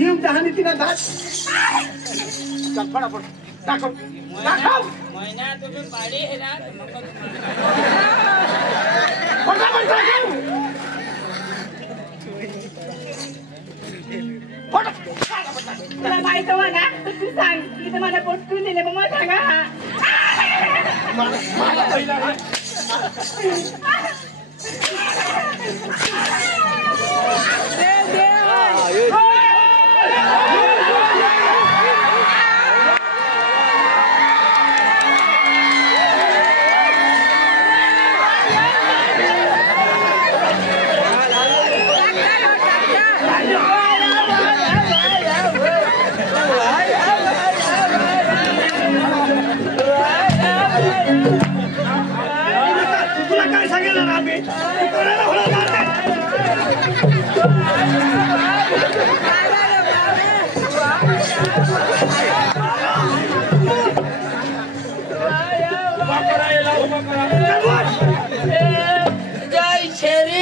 जीव जहानी तिला दात चल फटाफट दाखव दाखव महिना तुम्ही पाडी आहे ना फटाफट दाखव तुला माहित हो ना तू सांग की मला पोटून दिले मग मला सांगा मला पहिला जय शेरी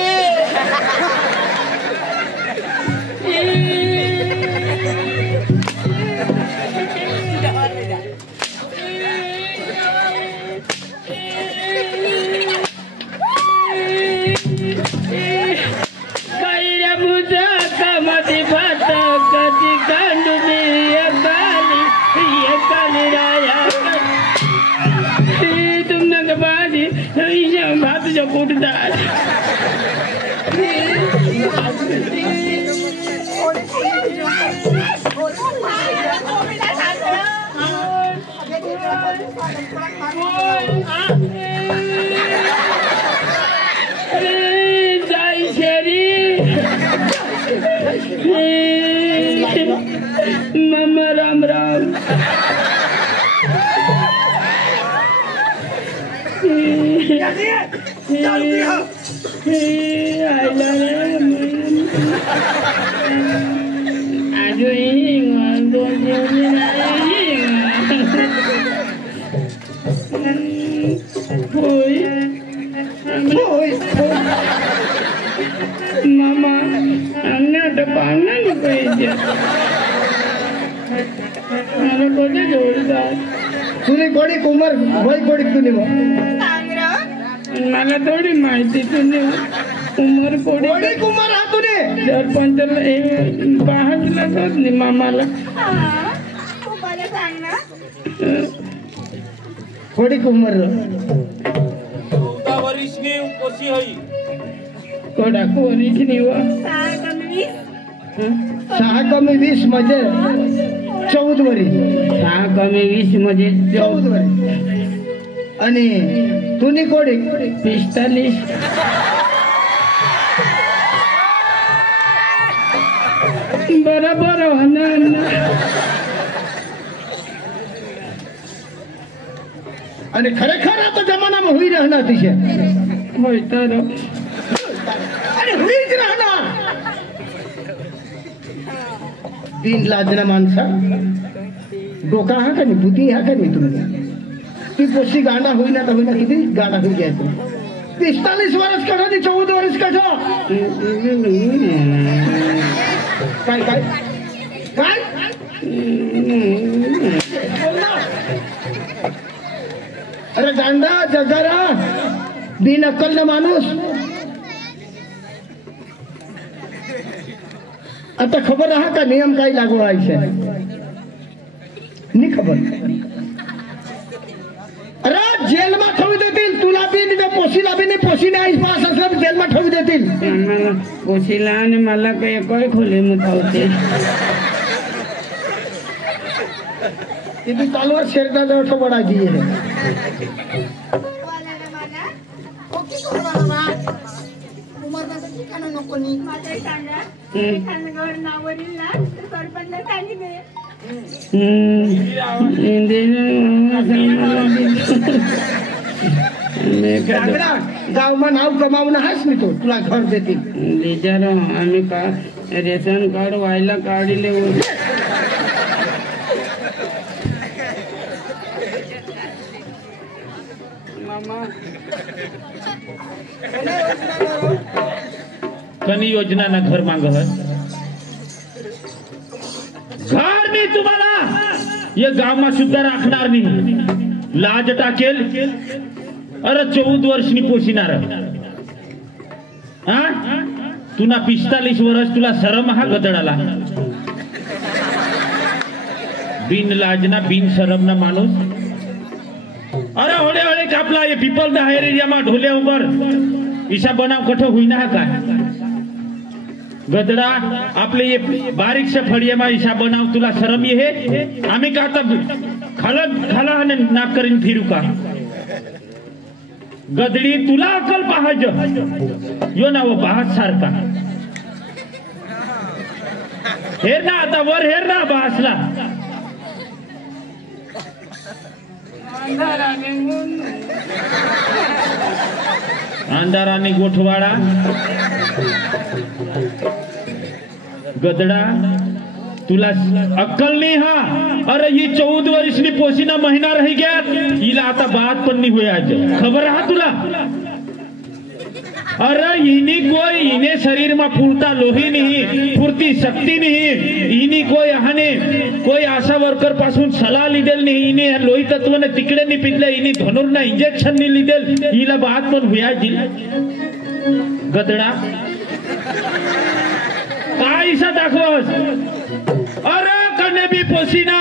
कुठदार जय शेरी मम्मा राम राम मामा हमने तो पाना नहीं पाहिजे मला कोणते जोडदार तुझी कोडी कुमार वय कोडी तुने मला थोडी माहिती तुने उमर कोडी कुमार हा तुने सरपंचाला पाहतला जात नाही मामाला कोडी कुमार वरिष्ठनी कोशी होई कोडा कोरीच नाही वा 6 कमी 20 म्हणजे 14 वर्ष 6 कमी 20 म्हणजे 14 वर्ष आणि तुनी कोडी 45 बरोबर होणार ना आणि खरेखर आता जमाना में हुई रहना तिशे होय तर अरे हुईच राहणार तीन लाजना माणसा डोका हा का नाही बुद्धी हा का नाही तुम्ही ती पोशी गाणा होईना तर होईना किती गाणा होई घ्यायचं 45 वर्ष करा ती 14 वर्ष कसा काय काय काय अरे गांडा जगारा बिन अक्कल न माणूस आता खबर रहा का नियम काही लागू व्हायचे नाही खबर अरे जेल में ठेवू देतील तुला बी नाही पोशीला बी नाही पोशीने आईस पास असलं जेल में ठेवू देतील पोशीला आणि मला काही काही खोली मुतावते तिथे तलवार शेरदा जवळ बडायची आहे गाव में नाव कमावून हाच मी तो तुला घर देतील बिचारा आम्ही का रेशन कार्ड व्हायला काढले कनी योजना ना घर मांग है घर मी तुम्हाला या गावમાં सुद्धा राखणार नाही, लाज टाकेल. अरे 14 वर्षनी पोशिनार हा तुला 45 वर्ष तुला शरम हा गदडाला बिन लाजना बिन शरमना माणूस. अरे होळे होळे कापला ये पीपल द हायर एरिया मा ढोले उपर ईशा बनाव कठ होईना काय गदडा आपले ये बारीकशा फडियामा ईशा बनाव तुला शरम ये हे आम्ही का आता खाला आणि नाक करीन फिरू का गदडी तुला अकल पाहज यो ना वो बाहत सारखा हेर ना आता वर हेर ना बासला अंधाराने गोठवाडा गदडा तुला अक्कल नाही हा. अरे ही 14 वर्षनी पोशीना महिना रही गया हिला आता बात पण नाही हुई आज खबर हा तुला. अरे इनी कोई इने शरीर में पूर्ता लोही नहीं पूर्ती शक्ति नहीं इनी कोई हने कोई आशा वर्कर पासून सलाह लिदेल नहीं इने लोही तत्व ने तिकडे नहीं पिदले इनी धनुर ना इंजेक्शन नहीं लिदेल हिला बात पण हुया जी गदडा काय सा दाखवस. अरे कने भी पोसीना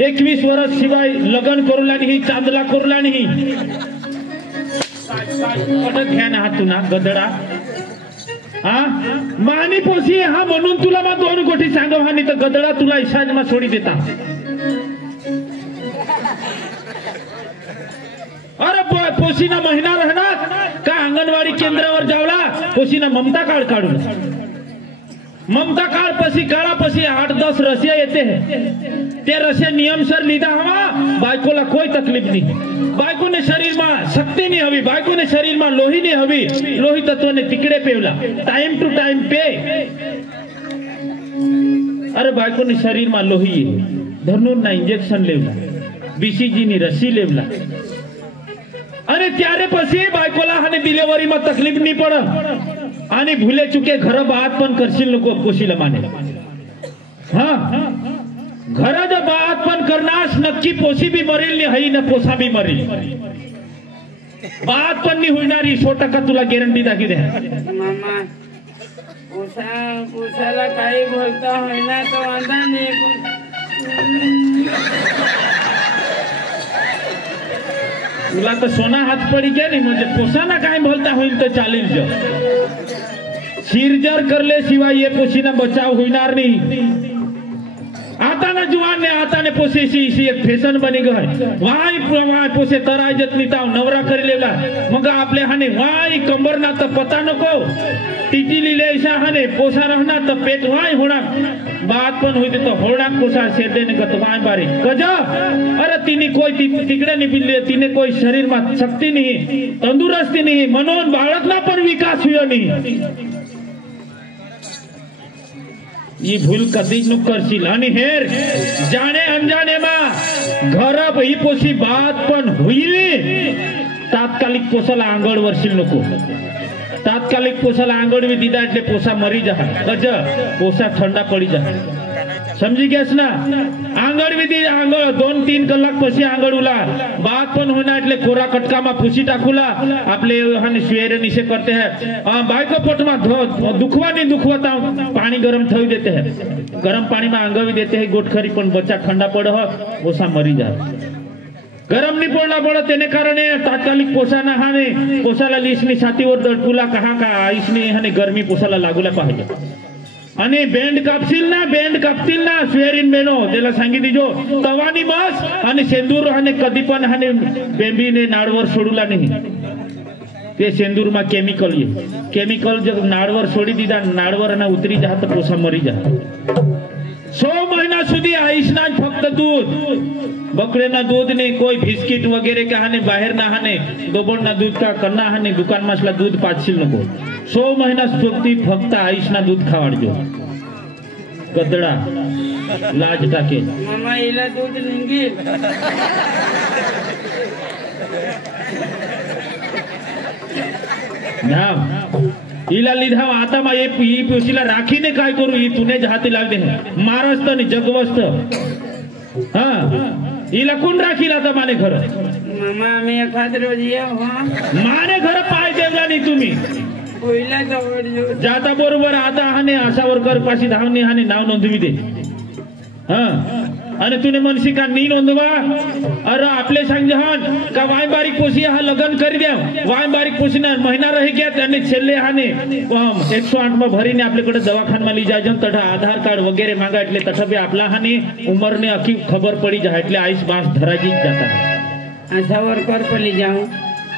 21 वर्ष शिवाय लग्न करूला नाही चांदला करूला नाही ध्यान हा तुना गदडा हा मानी पोसी हा म्हणून तुला मा 2 कोटी सांगव हा नाही तर गदडा तुला इशाज मा सोडी देता. अरे पोसीना महिना राहणार का अंगणवाडी केंद्रावर जावला पोसीना ममता कार्ड काढून ममता कार्ड पसी काळा पसी 8-10 रसिया येते हैं ते रसिया नियम सर लीधा हवा बायकोला कोई तकलीफ नहीं. बायको ने शरीर में शक्ति नहीं हवी बायको ने शरीर में लोही नहीं हवी लोही तत्व ने तिकडे पेवला टाइम टू टाइम पे. अरे बायको ने शरीर में लोही धनुर ना इंजेक्शन लेवला बीसीजी ની રસી લેવલા અને ત્યારે પછી બાયકોલા અને ડિલિવરી માં તકલીફ નહીં પડે आणि भूले चुके घर बात पण करशील नको पोशीला माने हा घर जर बात पण करनास नक्की पोसी भी मरेल नाही हई न पोसा भी मरेल बात पण नाही होणारी 100% तुला गॅरंटी दाखी दे. मामा पोसाला काही बोलता होईना तो वांधा नाही तुला तर सोना हात पडी गया नाही म्हणजे पोसाना काय बोलता होईल तर चालेल जो सिरजर करले शिवाय ये पोशीना बचाव होणार नाही. आता ना जुवान ने आता ने पोसेसी इसी एक फॅशन बनी गय वाय पोसे तराय जतनी ताव नवरा करी लेला मग आपले हाने वाय कंबर ना तर पता नको टीटी लिले ऐसा हाने पोसा रहना तो पेट वाय होणार बात पण होते तो होड़ा पोसा सेदे ने कतवाय बारी कजा. अरे तिने कोई तिकडे नहीं पिल्ले तिने कोई शरीर में शक्ति नहीं तंदुरुस्ती नहीं मनोन बाळकना पण विकास हुयो नहीं. ये भूल कदी नु करशील आणि हेर जाने अनजाने मा घर ही पोसी बात पण हुई तात्कालिक पोसाला आंगळ वर्षील नको तात्कालिक पोसाला आंगळ भी दीदा એટલે પોસા મરી જા ગજ પોસા ઠંડા પડી जा समझी गयास ना आंगळ विधी आंगळ 2-3 कलाक પછી आंगळ उला बात पण होना એટલે कोरा कटका मा फुसी टाकूला आपले हने स्वेर निसे करते हैं बायको पोट मा दुखवा नहीं दुखवाता पानी गरम थई देते हैं गरम पानी में आंगवी देते हैं गोटखरी पण बच्चा ठंडा पड़ पोसा मरी जा गरम नहीं पडला पडत तेने कारणे तात्कालिक पोसाना हाने पोसाला लीसनी छातीवर दडपुला कहा का आईसनी हाने गरमी पोसाला लागूला पाहिजे आणि बेंड कापतील ना स्वेरिन बेनो त्याला सांगितली जो तवानी मास आणि सेंदूर हाने कधी पण हाने बेंबीने नाडवर सोडूला नाही ते सेंदूर मा केमिकल जब नाडवर सोडी दीदा नाडवर ना उतरी जा तो पोसा मरी जा. 100 महीना सुधी आईसना फक्त दूध बकरेना दूध नहीं कोई बिस्किट वगैरह का हाने बाहेर ना हाने दोबोडना दूध का कन्ना हाने दुकान मसला दूध पाचशील नको 100 महीना फक्त आईसना दूध खावाडजो गदडा लाज टाके. मामा इला दूध निंगी नाम हिला लिधा आता मा ही पोशीला राखीने काय करू ही तुने हाती लागले मारस्त आणि जगवस्त हा हिला कोण राखील आता माने घर मामा आम्ही एखाद रोज येऊ हा माने घर पाय देवला नाही तुम्ही पहिला जवळ येऊ जाता बरोबर आता हाने आशा वर्कर पाशी धावणे हाने नाव नोंदवी दे हा आणि तुने मनसी का नी नोंदवा अरे आपले सांगजहान का वाय बारीक पोसी हा लगन कर द्या वाय बारीक पोसीना महिना रही गया त्याने छेल्ले हाने 108 में भरीने आपल्याकडे दवाखानमा ली जाय तथा आधार कार्ड वगैरे मागा એટલે तथा बी आपला हाने उमरने अखी खबर पड़ी जा એટલે आईस बास धराजी जाता आशा वर्कर पली जाऊ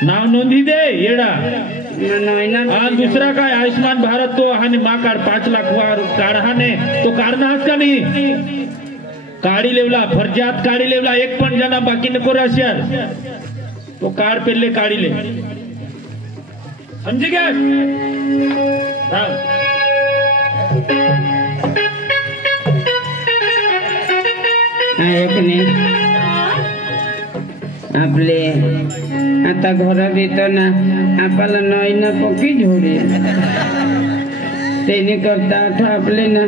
नाव नोंदी दे येडा महिना दुसरा काय आयुष्मान भारत तो हाने मा कार्ड 5 लाख वार कार्ड हाने तो काढणं हात का नाही काढी लेवला फरजात काढी लेवला एक पण जना बाकी नको राशियार तो कार्ड पेले काढी ले समझे क्या एकने आपले आता घर येतो ना आपल्याला नई ना पक्की जोडी तेने करता आता आपले ना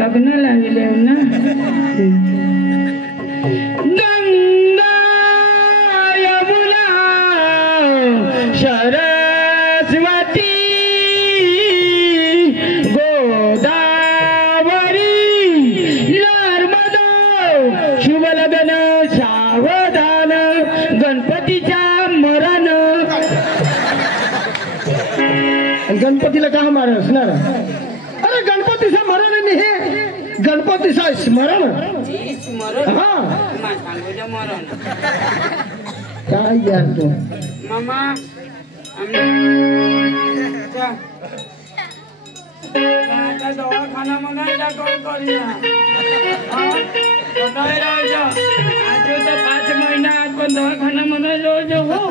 लग्न लागले ना गंगा यमुना सरस्वती गोदावरी नर्मदा शुभ लग्न सावधान गणपतीच्या मरण गणपतीला का मार असणार अरे गणपतीचं मरण नाही हे गणपतीचं स्मरण हा काय यार तू मामा आता दवाखाना म्हणायला कॉल करूया आज तर 5 महिना आपण दवाखाना म्हणायला हो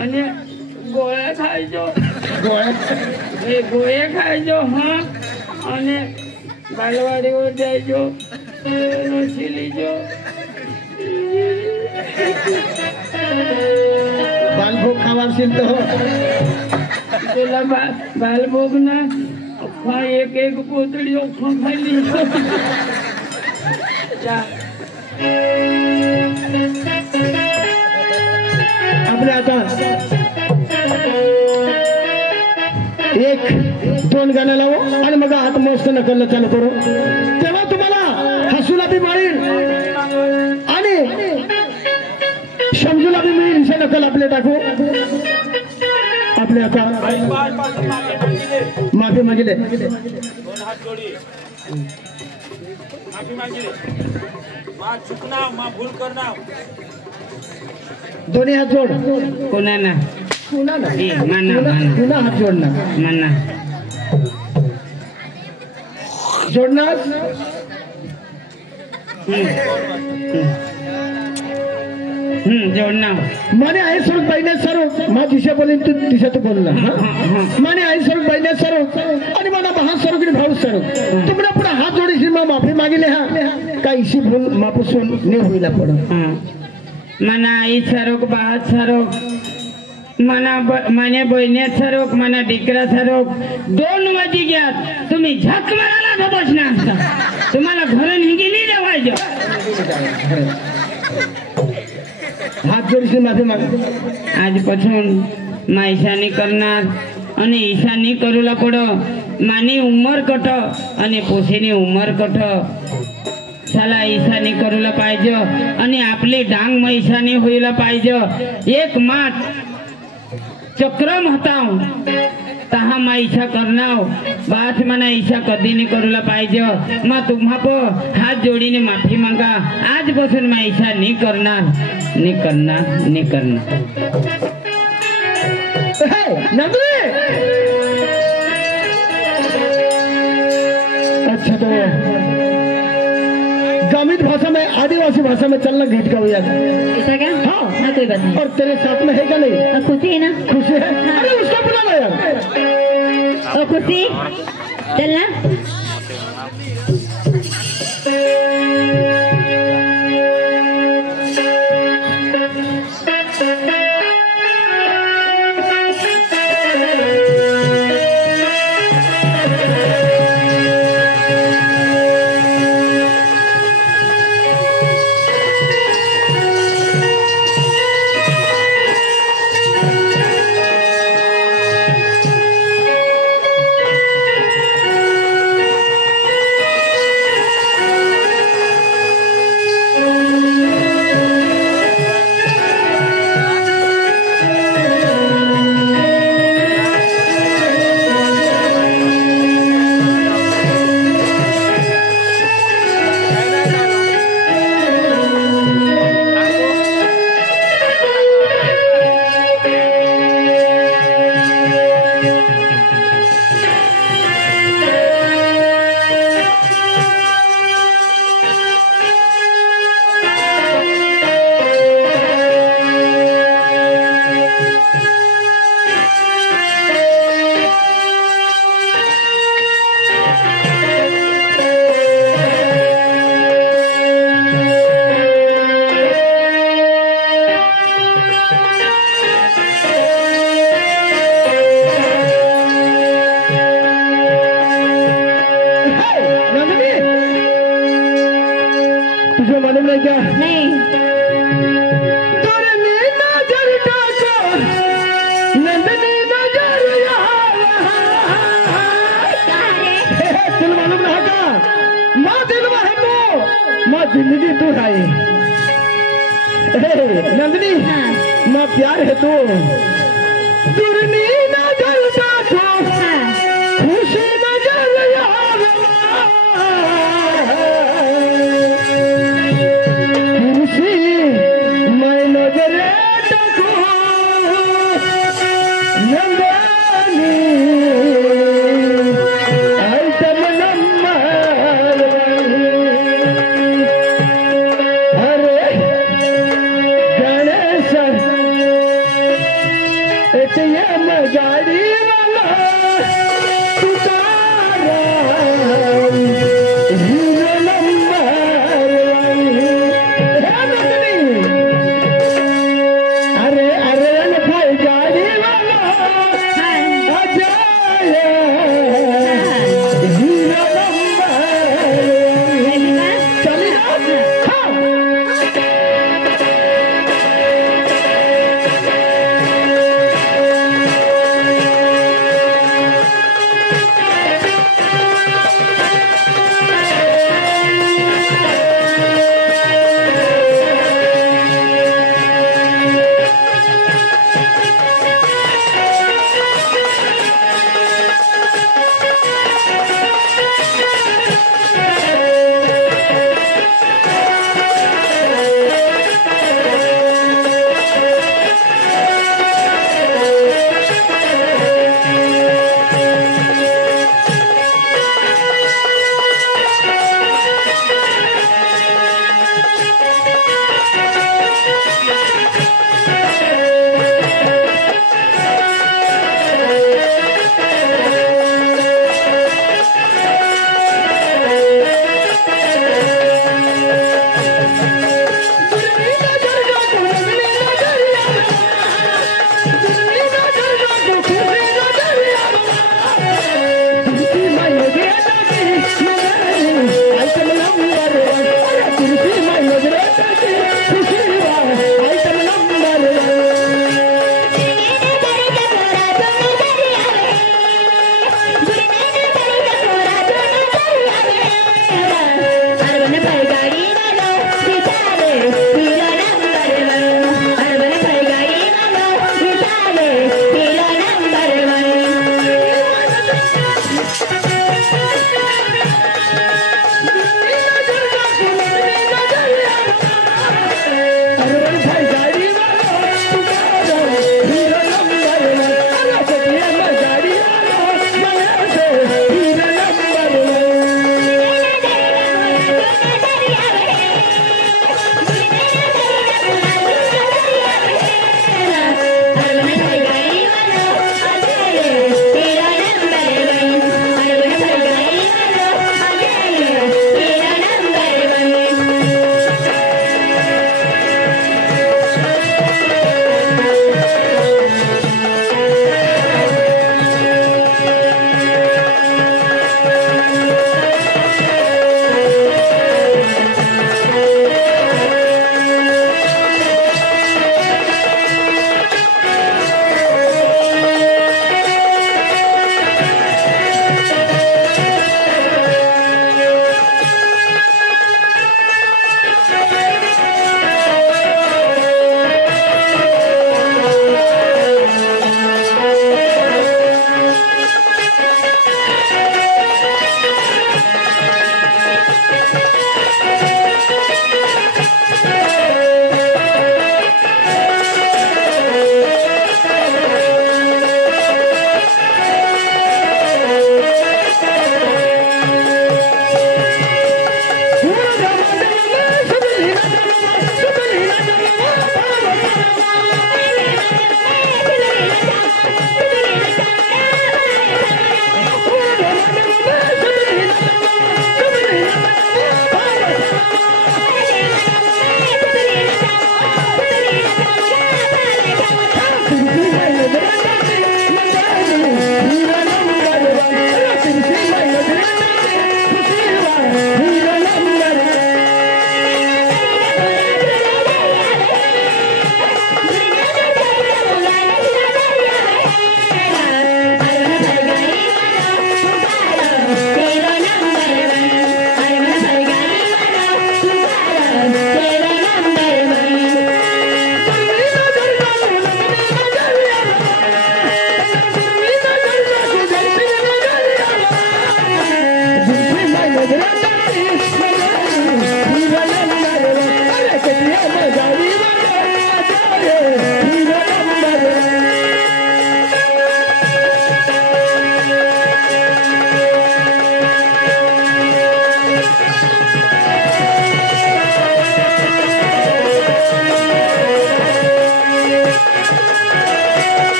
आणि गोळ्या खायचो गोळ्या खायचो हा आणि बालवाडीवर जायचो शिलीचो बालभोग खावाशील तर तुला बालभोग ना अख्खा एक पोतळी अख्खा खाली आपले आता 1-2 गाणं लावू आणि मग हात मस्त नकलला चालू करू तेव्हा तुम्हाला हसूला बी मिळेल आणि समजूला बी मिळेल हे नकल आपले टाकू आपले आता माफी मागिले दोन्ही हात जोड कोणा ना पुन्हा मना हात जोडणार मना जोडणार जोडना माने आहे स्वरूप पाहिजे सर्व मा दिशा बोलेन तू दिशा तू बोलला माने आहे स्वरूप पाहिजे सर्व आणि मला महान स्वरूप भाऊ सर्व तुम्हाला पुढे हात जोडीशी मग माफी मागिले हा काही इशी भूल मापूसून ने होईला पड मना आई सरोक बात सरोक मना माने बहिण्यात सरोक मना डिकरा सरोक 2 वाजी घ्यात तुम्ही झक मारायला तर बसणार असता तुम्हाला घरून हिंगिली जेवायचं हात जोडीशी माफी माग आजपासून मा ईशानी करणार आणि ईशानी करूला पड मानी उमर कट आणि पोशीनी उमर कट चला ईशानी करूला पाहिजे आणि आपली डांग मग ईशानी होईला पाहिजे एक मात चक्रम हताव तहा मा ईशा करनाव बात मना ईशा कधी नाही करूला पाहिजे मग तुम्हा हात जोडीने माफी मागा आजपासून मा ईशा नाही करणार नाही करणार नाही करणार अच्छा तो ग्रामीण भाषा में आदिवासी भाषा में चलना घट का हुआ ऐसा क्या? हाँ हाँ कोई बात नहीं। और तेरे साथ में है क्या नहीं? खुशी है ना? खुशी है? अरे उसको बुला लो यार। ओ खुशी चलना नंदिनी तुझे मालूम नहीं क्या नहीं नंदिनी नजर तुला मालूम रहा का माँ दिल में है तो माँ जिंदगी तू है नंदिनी माँ प्यार है तो दुर्नी नजर खुशी नजर खुशी मैं नजर नंदनी आइटम नंबर अरे गणेश एटीएम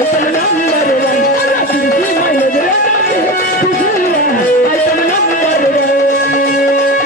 आइटम नंबर 1 तुलसी माई नजरे डाले खुशबू आइटम नंबर 1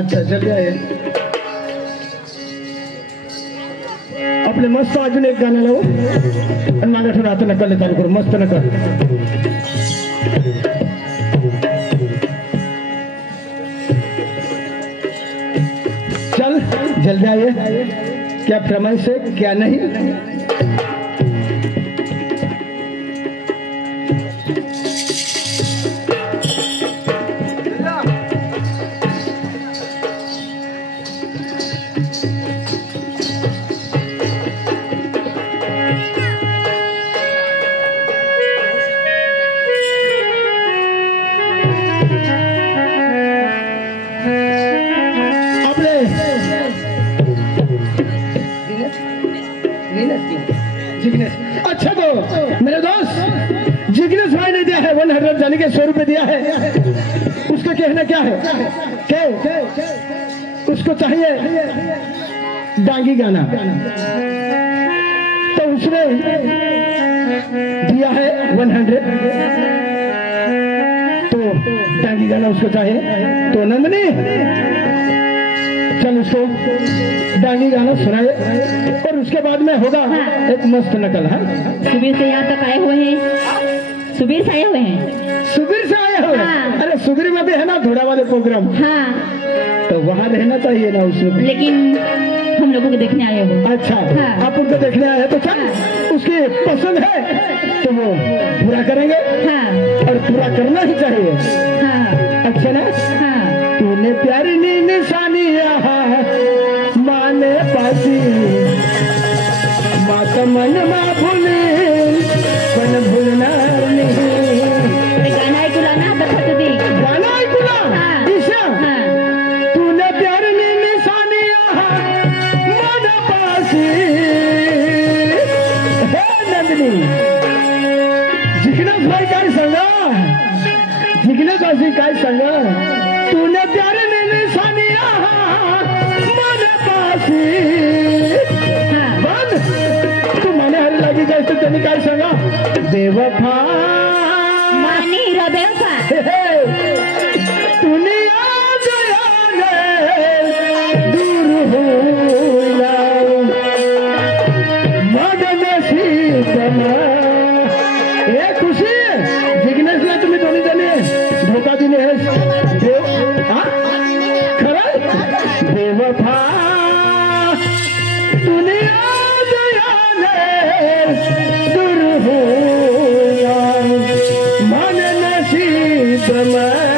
अच्छा चलिए आइए अपने मस्त अजून एक गाणं लावू आणि मागे ठेवून आता नकल चालू करू मस्त नकल चल जल्दी आइए क्या फरमाइश है क्या नहीं अच्छा तो मेरे दोस्त जिग्नेश भाई ने दिया है 100 जाने के 100 रुपए दिया है उसका कहना क्या है क्या उसको चाहिए डांगी गाना तो उसने दिया है 100 तो डांगी गाना उसको चाहिए तो नंदनी चल उसको डांगी गाना सुनाए और उसके बाद में होगा एक मस्त नकल है सुबीर से यहाँ तक आए हुए हैं सुबीर से आए हुए हैं सुबीर से आए हुए हाँ। अरे सुबीर में भी है ना थोड़ा वाले प्रोग्राम हाँ तो वहाँ रहना चाहिए ना उसमें लेकिन हम लोगों को देखने आए हो अच्छा हाँ। आप उनको देखने आए हैं तो चल उसकी पसंद है तो वो पूरा करेंगे हाँ और पूरा करना ही चाहिए हाँ अच्छा ना हाँ तूने प्यारी नी निशानिया माने पासी मात मन मा भूली पण भूलणार नहीं गाना ऐकूला बता तुझी गाना ऐकूला हाँ। ईशा हाँ तूने प्यारी नी निशानिया मन पासी हे नंदनी जिग्नेश भाई काय सांगा जिग्नेश भाई काय सांगा तूने प्यारे ने निशानिया मन पासी बंद तू मने हरी लगी जाए तो त्यांनी काय सांगा बेवफा मानी रे बेवफा तूने आज आले दूर होईला मग नशीबना ए खुशी जिग्नेशला तुम्ही दोन्ही जणी धोका दिले बेवफा दुनिया दूर हो मन नसीब में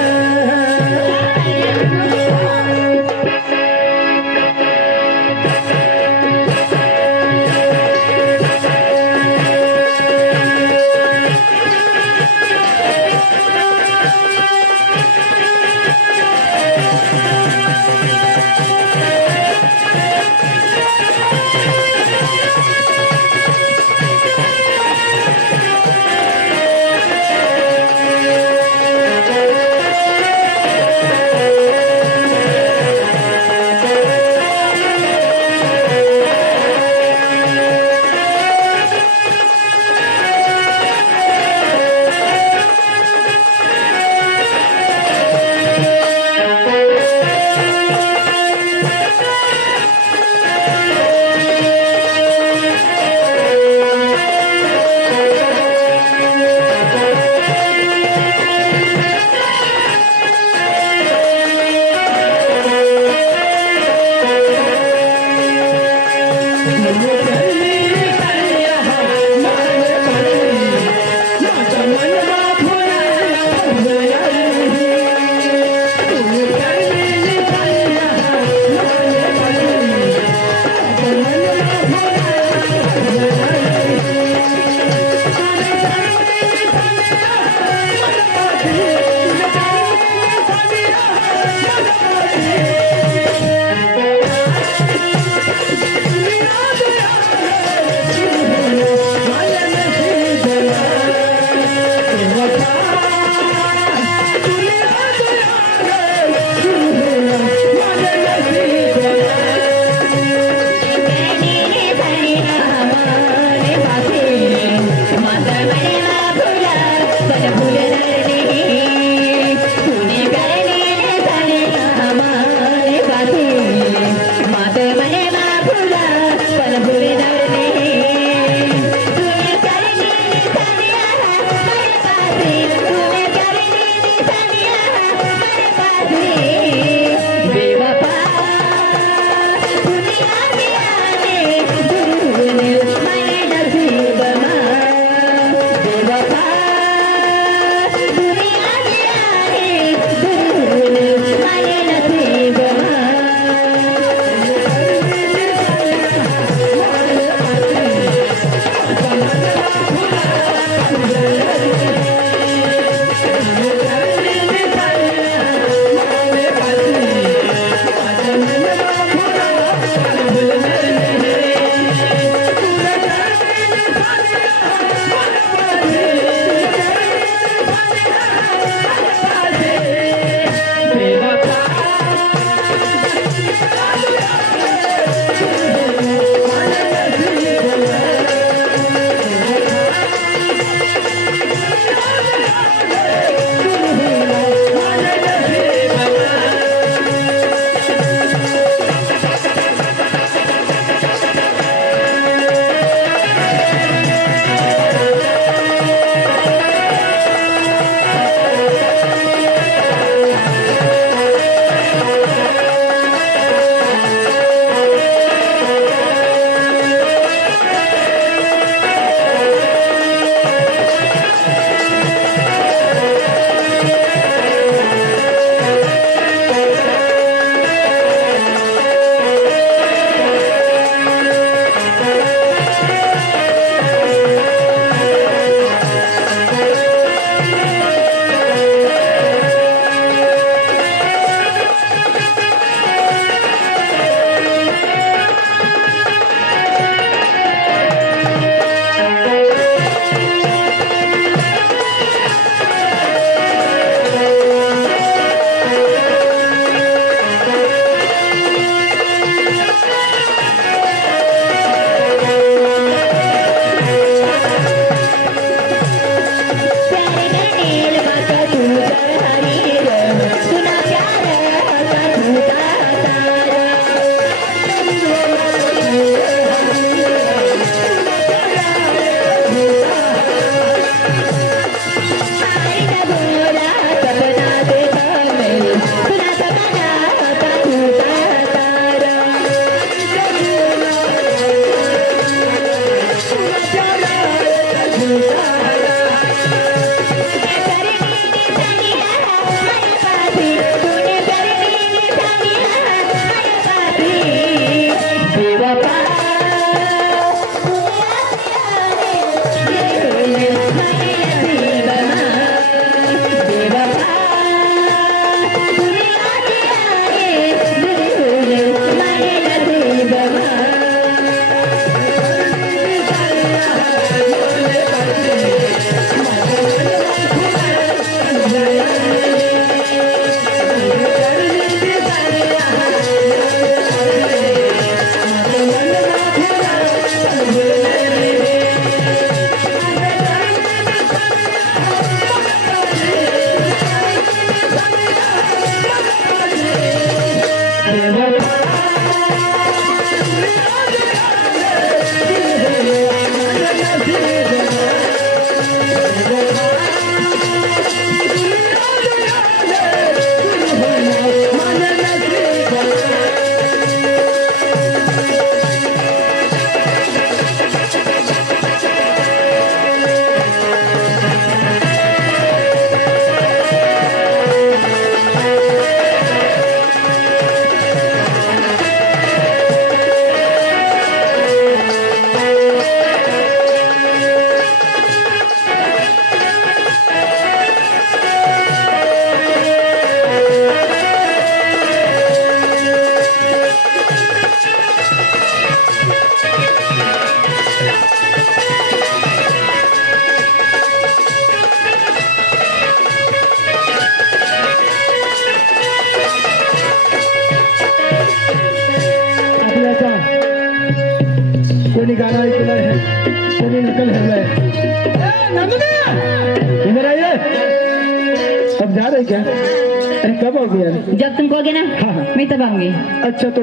अब जा रहे क्या? अरे कब आओगे यार? जब तुम कहोगे ना हाँ। मैं तब आऊंगी। अच्छा तो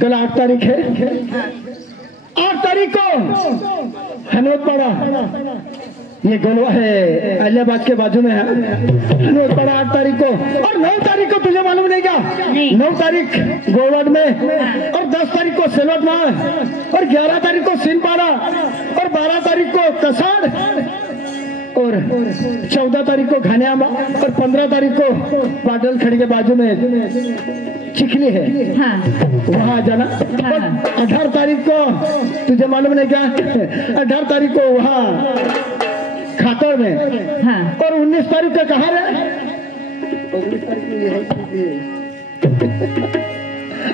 कल 8 तारीख है, 8 तारीख को हनोतपाड़ा, ये गोलवा है अलियाबाद के बाजू में है, हनोतपाड़ा 8 तारीख को। और 9 तारीख को तुझे मालूम नहीं क्या? नहीं। 9 तारीख गोलवाड में, और 10 तारीख को सेलवट में, और 11 तारीख को सिंपाड़ा, और 12 तारीख को कसाड़, और 14 तारीख को घानियामा, और 15 तारीख को पाटल खड़ी के बाजू में चिखली है, हाँ वहाँ जाना। हाँ। और 18 तारीख को तुझे मालूम नहीं क्या? 18 तारीख को वहाँ खातर में, हाँ। और 19 तारीख को कहाँ रहे? 19 तारीख को ये है।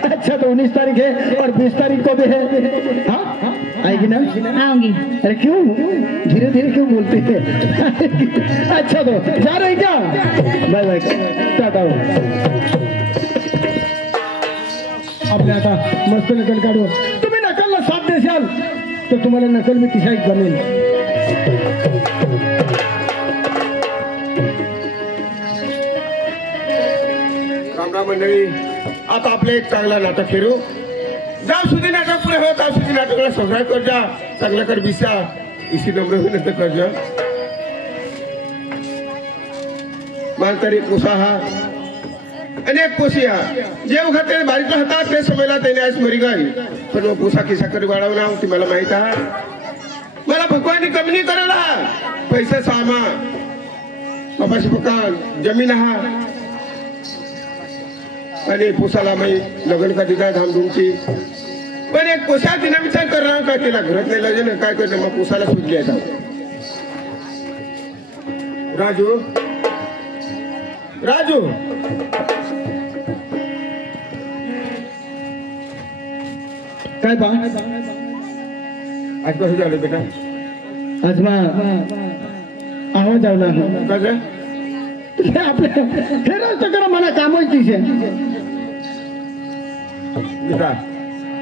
अच्छा तो 19 तारीख है, और 20 तारीख को भी है। हाँ आएगी ना? आऊंगी। अरे क्यों धीरे धीरे क्यों बोलते हैं? अच्छा तो जा रहे क्या? Bye bye, tata. आपने आता मस्त नकल काढू, तुम्ही नकलला साथ देशाल तर तुम्हाला नकल मी तिशा एक बनेल. रामराम मंडळी, आता आपले एक चांगला नाटक फिरू. जाव सुधी नाटक पुरे हो, ताव सुधी नाटकला सबस्क्राईब कर जा, चांगला कर बिसा, इसी नम्र विनंती कर जा. मानतरी पोसा हा अनेक पोसिया जे खाते बारीक हातात ते समयला त्याने आज मरी गई, पण मग पोसा किसा करी वाढवला ती मला माहित आहे. मला भगवानी कमी नाही करायला, पैसा सामा बापाशी पकान जमीन हा आणि पोसाला मी लग्न का दिला धामधूमची. पण एक पोसा तिने विचार करणार का तिला घरात नाही लगे ना काय करणार, मग पोसाला सुटली आहे. राजू राजू काय बा आज कसं झालं बेटा? आज मा आहो जावला कसं हे आपले हे करा मला काम होईल तिचे. बेटा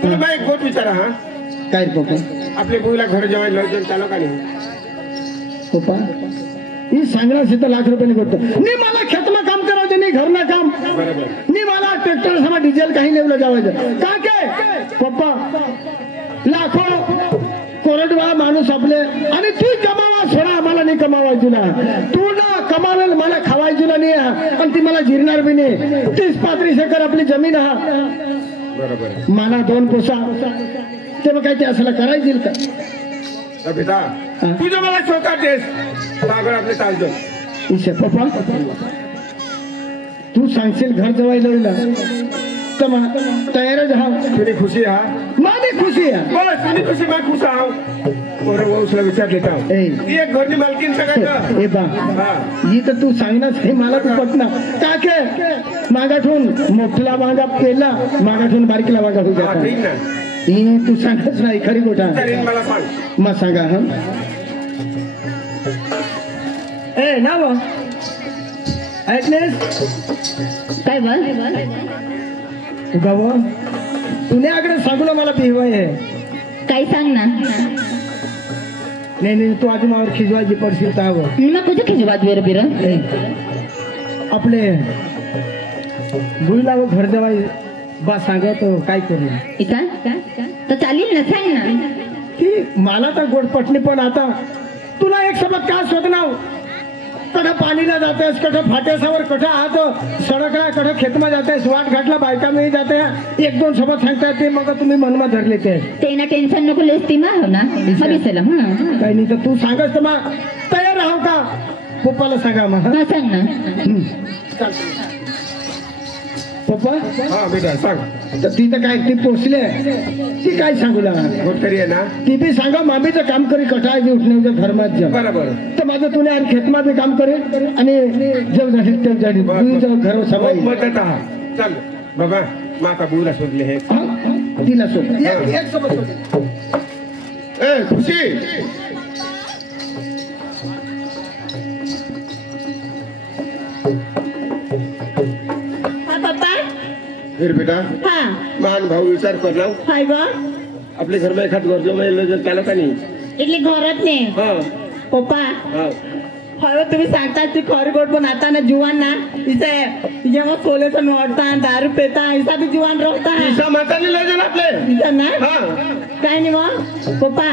तुला बाई एक गोट विचारा. हा काय रे पप्पा? आपल्या मुलीला घर जेवायला लग्न चालू का नाही? पप्पा ही सांगणार सीधा ₹1,00,000 करतो नी मला खेतमा काम करायचं नाही, घरना काम बरोबर. नी मला ट्रॅक्टर समा डिझेल काही लेवलं जावायचं का काय पप्पा. लाखो कोरडवा माणूस आपले आणि तू कमावा सोडा, आम्हाला नाही कमावायची ना. तू ना कमावेल मला खावायची ना नाही, आणि ती मला जिरणार बी नाही. 30-35 एकर आपली जमीन हा बरोबर. मला 2 पोसा ते मग काय ते असलं करायची का? तर बेटा तुझं मला शोका देस सागर आपले चालतं. इशे पप्पा तू सांगशील घर जवायला होईल तर मग तयारच हा. तुझी खुशी हा माझी खुशी आहे. बस तुझी खुशी मैं खुश आहो. और वो उसला विचार देता हूँ. ए. एक घरनी मालकीन सगळं ए बा ही तर तू सांगणार हे मला तू पटना का के मागाठून मोठला मागा पेला मागाठून बारीकला मागा होऊ हा ठीक जाता. ना. ही तू सांगच नाही खरी गोठा तरीन मला सांग. मग सांगा. हा ए ना बा ऐकलेस काय बोल तू गाव तुने आकडे सांगू मला पिहवाय आहे. काय सांग ना. नाही नाही तू आधी मावर खिजवायची पडशील तर हवं. मग कुठे खिजवात वेर बिर आपले भुईला घर जवाय बा सांगा तो काय करू इथं तर चालेल ना, सांग ना. की मला तर गोड पटली, पण आता तुला एक सोबत का शोधनाव कठं पाणीला जातेस, कठं फाट्यासावर, कठं आत सडकला, कठं खेतमा जातेस, वाट घाटला बायका मी जाते. 1-2 सोबत सांगता ते मग तुम्ही मनमा धरले ते ना टेन्शन नको लेस ती मा हो ना. मग चला काही नाही तर तू सांगस तर मग तयार राहू का? पप्पाला सांगा मग. हा सांग ना. पप्पा हा बेटा सांग. तर ती तर काय ती पोचले ती काय सांगू लागा गोटकरी आहे ना. ती बी सांगा मामीचं काम करी कटाय उठण्याचं धर्मात जा. बरोबर. तर माझं तुला आणि खेतमा बी काम करेल आणि जग झाली तेव झाली घर सवाई मदत हा. चल बाबा माता बुला शोधले हे. तिला सोड एक सोबत सोड. ए खुशी हा पप्पा. फिर बेटा हा मान भाऊ विचार कर ना. हाय बा आपले घर में एखाद घर जो मैं जर चालत नाही. એટલે ઘર જ ને हा પપ્પા हा हो तुम्ही सांगता ती खरी गोड पण आता ना जुवान ना इथे जेव्हा सोलेसन वाढता दारू पेता ऐसा भी जुवान रहता है ईसा माताने लय जण आपले इथं ना हा काय नाही मग पप्पा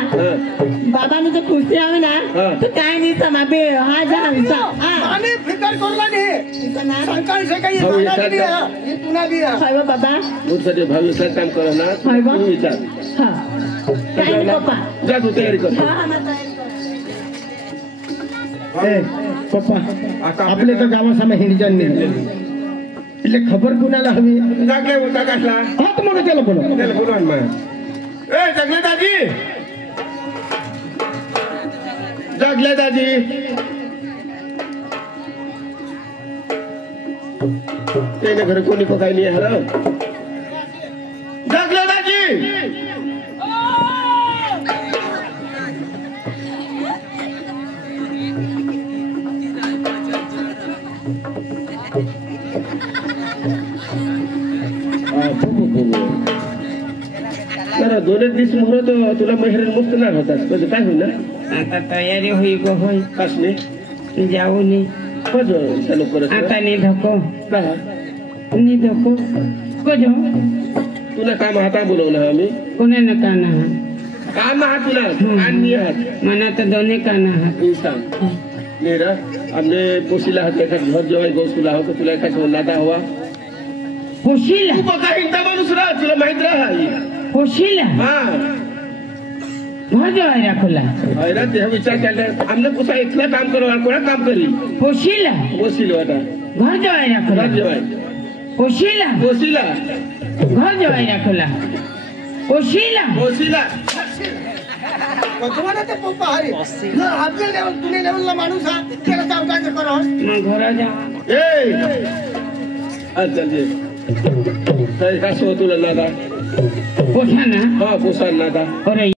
बाबाने जो खुशी आहे ना तर काय नाही समाबे हा जा इथं हा आणि फिकर करला नाही इथं ना शंका से काही हो, बाला विचार भी कर. आहे, ये तुना भी आहे. होय बाबा मुझे भविष्य काम करो ना होय बा. तू विचार हा काय नाही पप्पा जा तू तयारी कर हा हा तयारी कर. ए पप्पा आपले तर गावासामे हिंडजान नाही એટલે ખબર કોનાला हवी जागले होता कसला हात म्हणून त्याला बोलव त्याला बोलवा ना ए जगले दाजी जगले दाजी तेने घर कोणी को काही नाही हॅलो जगले दाजी जरा दोन दिवस मुहूर्त तुला मेहर मुक्त नाही होतास पण काय होईल ना आता तयारी होई गो होई कसली जाऊ नी बज चालू करत आता नी धको का नी धको गजो तुला काम हाता बोलवलं आम्ही कोणे न काना काम हात तुला आणि हात मना तर दोन्ही काना हात इंसान मेरा हमने पोसीला हात एका घर जेव्हा गौसुला हो तुला एका नाता हवा पोशीला तू बघा हिंदा माणूस राहा तुला माहित राहा पोशीला हा घर जवाय राखोला अरे ते विचार केला आमने कुसा इथला काम करो कोणा काम करी पोशीला पोसील वाटा घर जवाय राखोला घर जेवाय पोशीला पोसीला घर जवाय राखोला पोशीला पोसीला तुम्हाला ते पप्पा हरी आपल्या लेवल तुने लेवलला माणूस हा त्याला सावकाश करो मग घर जा ए अच्छा जी काय काय तुला नादा पोसा ना हा पोसा नादा अरे